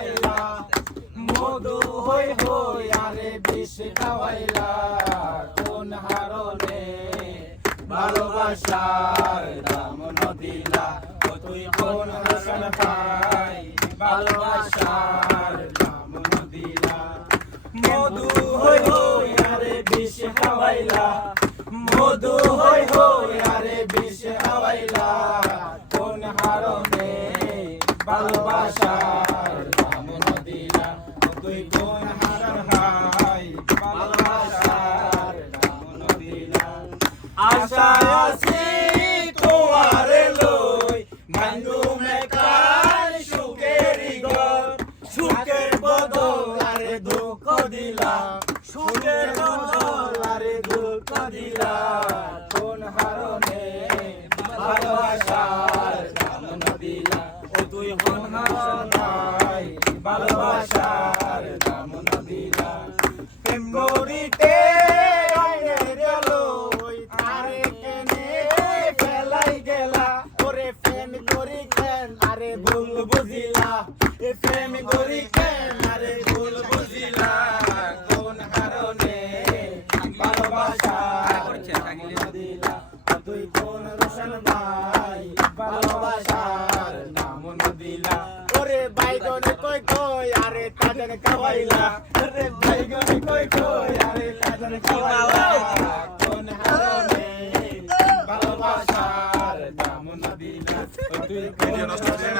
খাওয়াইলা মধু হই হই আরে বিষ খাওয়াইলা কোন হারণে ভালোবাসার দাম নদিলা ও তুই কোন হাসন পাই ভালোবাসার দাম নদিলা মধু হই হই আরে বিষ খাওয়াইলা মধু হই হই আরে বিষ খাওয়াইলা কোন হারণে ভালোবাসার দাম নদিলা ও তুই কোন হারণ হাই ভালোবাসার দাম নদিলা আশা আছি তোমারে লই ভাঙ্গুমে কার সুখেরি ঘর সুখের বদল আরে দুঃখ দিলা সুখের বদল আরে দুঃখ দিলা কোন হারণে ভালোবাসার দাম নদিলা ও তুই কোন হারণাই ভালোবাসার দাম নদিলা প্রেম করিতে আইনে গেল আরে কেনে ফেলাই গেলা ওরে প্রেম করি কেন আরে ভুল বুঝিলা এ প্রেম করি কেন আরে ভুল বুঝিলা কোন কারণে ভালোবাসা দিলা তুই কোন রোশন ভাই ভালোবাসার নাম দিলা ওরে বাইগনে কই কই আরে তাদের খাওয়াইলা ওরে বাইগনে কই কই আরে তাদের খাওয়াইলা কোন কারণে ভালোবাসার নাম দিলা তুই কোন রোশন